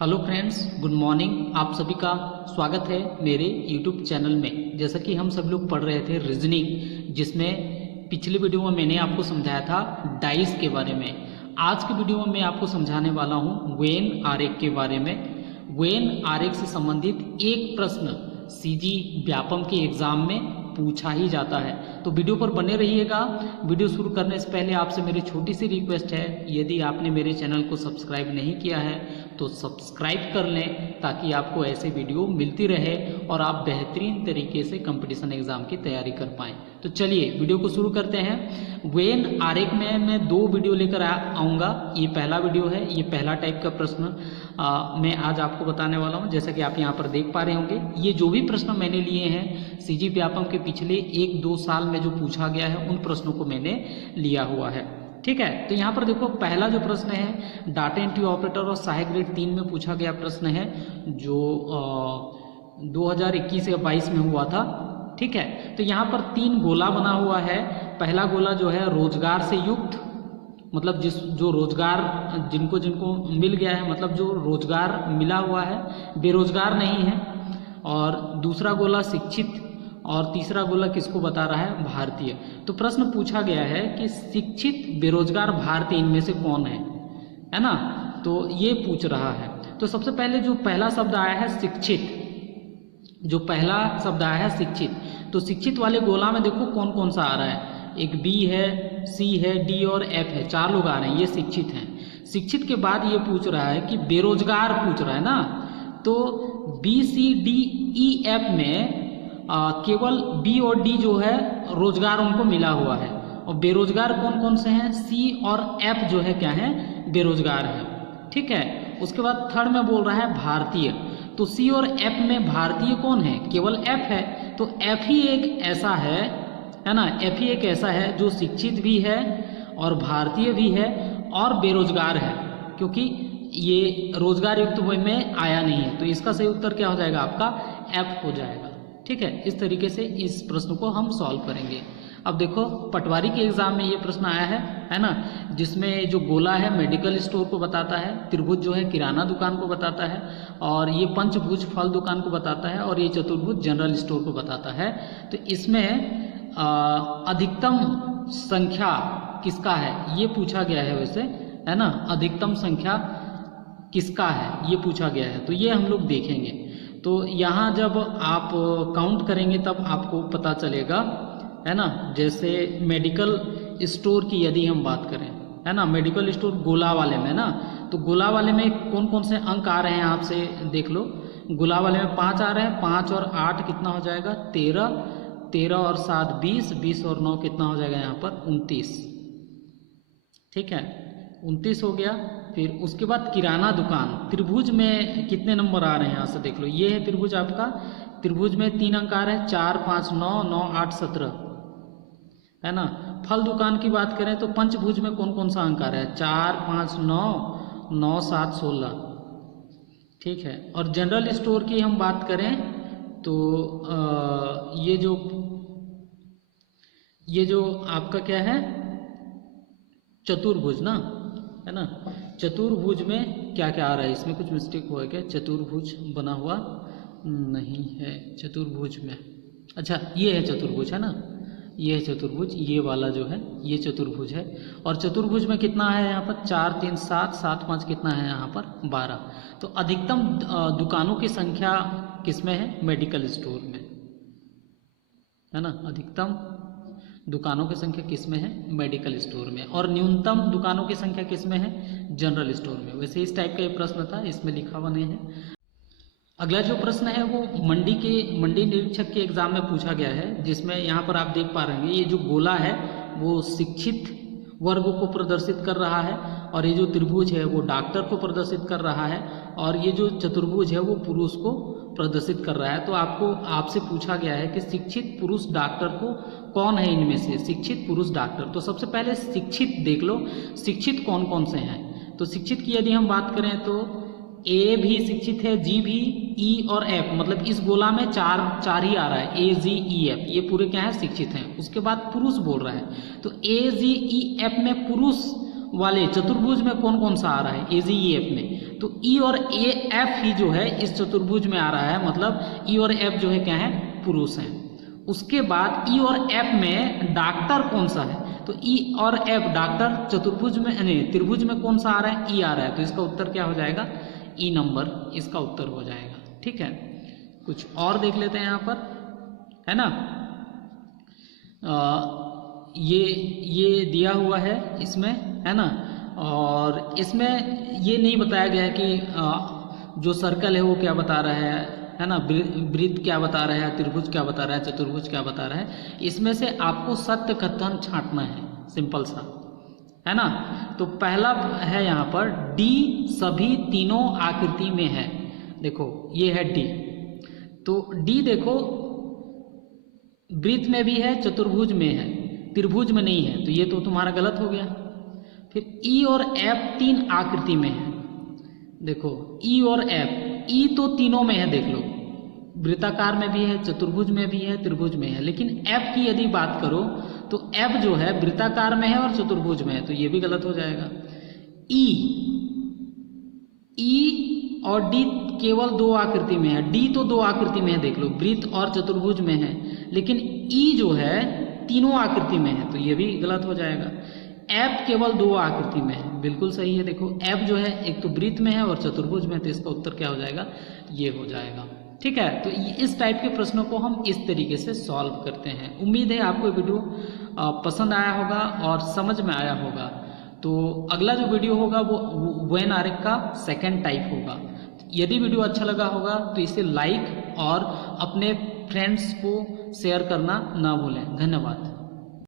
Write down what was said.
Hello friends, good morning. आप सभी का स्वागत है मेरे यूट्यूब चैनल में। जैसा कि हम सब लोग पढ़ रहे थे रीजनिंग, जिसमें पिछले वीडियो में मैंने आपको समझाया था डाइस के बारे में। आज के वीडियो में मैं आपको समझाने वाला हूं वेन आरेख के बारे में। वेन आरेख से संबंधित एक प्रश्न सीजी व्यापम के एग्जाम में पूछा ही जाता है, तो वीडियो पर बने रहिएगा। वीडियो शुरू करने से पहले आपसे मेरी छोटी सी रिक्वेस्ट है, यदि आपने मेरे चैनल को सब्सक्राइब नहीं किया है तो सब्सक्राइब कर लें, ताकि आपको ऐसे वीडियो मिलती रहे और आप बेहतरीन तरीके से कंपटीशन एग्जाम की तैयारी कर पाएँ। तो चलिए वीडियो को शुरू करते हैं। वेन आरेख में मैं दो वीडियो लेकर आऊँगा। ये पहला वीडियो है, ये पहला टाइप का प्रश्न मैं आज आपको बताने वाला हूँ। जैसा कि आप यहाँ पर देख पा रहे होंगे, ये जो भी प्रश्न मैंने लिए हैं सीजी व्यापम के पिछले 1-2 साल में जो पूछा गया है, उन प्रश्नों को मैंने लिया हुआ है। ठीक है, तो यहाँ पर देखो, पहला जो प्रश्न है डाटा एंट्री ऑपरेटर और सहायक ग्रेड 3 में पूछा गया प्रश्न है, जो 2021 या 22 में हुआ था। ठीक है, तो यहाँ पर 3 गोला बना हुआ है। पहला गोला जो है रोजगार से युक्त, मतलब जो रोजगार जिनको जिनको मिल गया है, मतलब जो रोजगार मिला हुआ है, बेरोजगार नहीं है। और दूसरा गोला शिक्षित, और तीसरा गोला किसको बता रहा है? भारतीय। तो प्रश्न पूछा गया है कि शिक्षित, बेरोजगार, भारतीय, इनमें से कौन है ना? तो ये पूछ रहा है। तो सबसे पहले जो पहला शब्द आया है शिक्षित, जो पहला शब्द आया है शिक्षित, तो शिक्षित वाले गोला में देखो कौन कौन सा आ रहा है। एक बी है, सी है, डी और एफ है, 4 लोग आ रहे हैं, ये शिक्षित हैं। शिक्षित के बाद ये पूछ रहा है कि बेरोजगार पूछ रहा है ना, तो B C D E F में केवल बी और डी जो है रोजगार उनको मिला हुआ है, और बेरोजगार कौन कौन से हैं? सी और एफ जो है क्या है? बेरोजगार है। ठीक है, उसके बाद थर्ड में बोल रहा है भारतीय, तो सी और एफ में भारतीय कौन है? केवल एफ है। तो एफ ही एक ऐसा है ना, एफ ही एक ऐसा है जो शिक्षित भी है और भारतीय भी है और बेरोजगार है, क्योंकि ये रोजगार युक्त में आया नहीं है। तो इसका सही उत्तर क्या हो जाएगा? आपका एफ हो जाएगा। ठीक है, इस तरीके से इस प्रश्न को हम सॉल्व करेंगे। अब देखो, पटवारी के एग्जाम में ये प्रश्न आया है ना, जिसमें जो गोला है मेडिकल स्टोर को बताता है, त्रिभुज जो है किराना दुकान को बताता है, और ये पंचभुज फल दुकान को बताता है, और ये चतुर्भुज जनरल स्टोर को बताता है। तो इसमें अधिकतम संख्या किसका है, ये पूछा गया है वैसे, है ना? अधिकतम संख्या किसका है, ये पूछा गया है। तो ये हम लोग देखेंगे। तो यहाँ जब आप काउंट करेंगे तब आपको पता चलेगा, है ना? जैसे मेडिकल स्टोर की यदि हम बात करें, है ना, मेडिकल स्टोर गोला वाले में ना, तो गोला वाले में कौन कौन से अंक आ रहे हैं आपसे देख लो। गोला वाले में 5 आ रहे हैं, 5 और 8 कितना हो जाएगा? 13, 13 और 7 20, 20 और 9 कितना हो जाएगा यहाँ पर? 29। ठीक है, 29 हो गया। फिर उसके बाद किराना दुकान, त्रिभुज में कितने नंबर आ रहे हैं यहाँ से देख लो। ये है त्रिभुज आपका, त्रिभुज में 3 अंक आ रहे हैं, 4 5 9, 9 8 17, है ना? फल दुकान की बात करें तो पंचभुज में कौन कौन सा अंक आ रहा है? 4 5 9, 9 7 16। ठीक है, और जनरल स्टोर की हम बात करें तो ये जो आपका क्या है? चतुर्भुज ना, है ना? चतुर्भुज में क्या क्या आ रहा है? इसमें कुछ मिस्टेक हुआ है क्या? चतुर्भुज बना हुआ नहीं है चतुर्भुज में। अच्छा, ये है चतुर्भुज, है ना? ये है चतुर्भुज, ये वाला जो है ये चतुर्भुज है। और चतुर्भुज में कितना है यहाँ पर? 4 3 7, 7 5 कितना है यहाँ पर? 12। तो अधिकतम दुकानों की संख्या किसमें है? मेडिकल स्टोर में, है ना? अधिकतम दुकानों की संख्या किसमें है? मेडिकल स्टोर में। और न्यूनतम दुकानों की संख्या किसमें है? जनरल स्टोर में। वैसे इस टाइप का ये प्रश्न था, इसमें लिखा हुआ नहीं है। अगला जो प्रश्न है वो मंडी निरीक्षक के एग्जाम में पूछा गया है, जिसमें यहाँ पर आप देख पा रहे हैं, ये जो गोला है वो शिक्षित वर्ग को प्रदर्शित कर रहा है, और ये जो त्रिभुज है वो डॉक्टर को प्रदर्शित कर रहा है, और ये जो चतुर्भुज है वो पुरुष को प्रदर्शित कर रहा है। तो आपसे पूछा गया है कि शिक्षित पुरुष डॉक्टर को कौन है इनमें से? शिक्षित पुरुष डॉक्टर। तो सबसे पहले शिक्षित देख लो, शिक्षित कौन कौन से हैं? तो शिक्षित की यदि हम बात करें तो ए भी शिक्षित है, जी भी, ई और एफ, मतलब इस गोला में चार ही आ रहा है, ए जी ई एफ, ये पूरे क्या है? शिक्षित हैं। उसके बाद पुरुष बोल रहा है, तो ए जी ई एफ में पुरुष वाले चतुर्भुज में कौन कौन सा आ रहा है? ए जी ई एफ में तो ई और ए एफ ही जो है इस चतुर्भुज में आ रहा है, मतलब ई और एफ जो है क्या है, पुरुष हैं। उसके बाद ई और एफ में डॉक्टर कौन सा है, तो ई और एफ डॉक्टर चतुर्भुज में नहीं त्रिभुज में कौन सा आ रहा है, ई आ रहा है, तो इसका उत्तर क्या हो जाएगा, ई नंबर इसका उत्तर हो जाएगा। ठीक है, कुछ और देख लेते हैं यहाँ पर, है ना। ये दिया हुआ है इसमें, है ना, और इसमें ये नहीं बताया गया है कि जो सर्कल है वो क्या बता रहा है ना, वृत्त क्या बता रहा है, त्रिभुज क्या बता रहा है, चतुर्भुज क्या बता रहा है। इसमें से आपको सत्य कथन छांटना है, सिंपल सा, है ना। तो पहला है यहाँ पर डी सभी तीनों आकृति में है। देखो ये है डी, तो डी देखो वृत्त में भी है, चतुर्भुज में है, त्रिभुज में नहीं है, तो ये तो तुम्हारा गलत हो गया। फिर ई और एफ तीन आकृति में है। देखो ई और एफ, ई तो तीनों में है, देख लो वृत्ताकार में भी है, चतुर्भुज में भी है, त्रिभुज में है, लेकिन एफ की यदि बात करो तो एफ जो है वृत्ताकार में है और चतुर्भुज में है, तो ये भी गलत हो जाएगा। ई और डी केवल दो आकृति में है, डी तो दो आकृति में है, देख लो वृत्त और चतुर्भुज में है, लेकिन ई जो है तीनों आकृति में है, तो ये भी गलत हो जाएगा। एफ केवल दो आकृति में है, बिल्कुल सही है। देखो एफ जो है एक तो वृत्त में है और चतुर्भुज में, तो इसका उत्तर क्या हो जाएगा, ये हो जाएगा। ठीक है, तो इस टाइप के प्रश्नों को हम इस तरीके से सॉल्व करते हैं। उम्मीद है आपको वीडियो पसंद आया होगा और समझ में आया होगा। तो अगला जो वीडियो होगा वो वेन आरेख का सेकंड टाइप होगा। यदि वीडियो अच्छा लगा होगा तो इसे लाइक और अपने फ्रेंड्स को शेयर करना ना भूलें। धन्यवाद।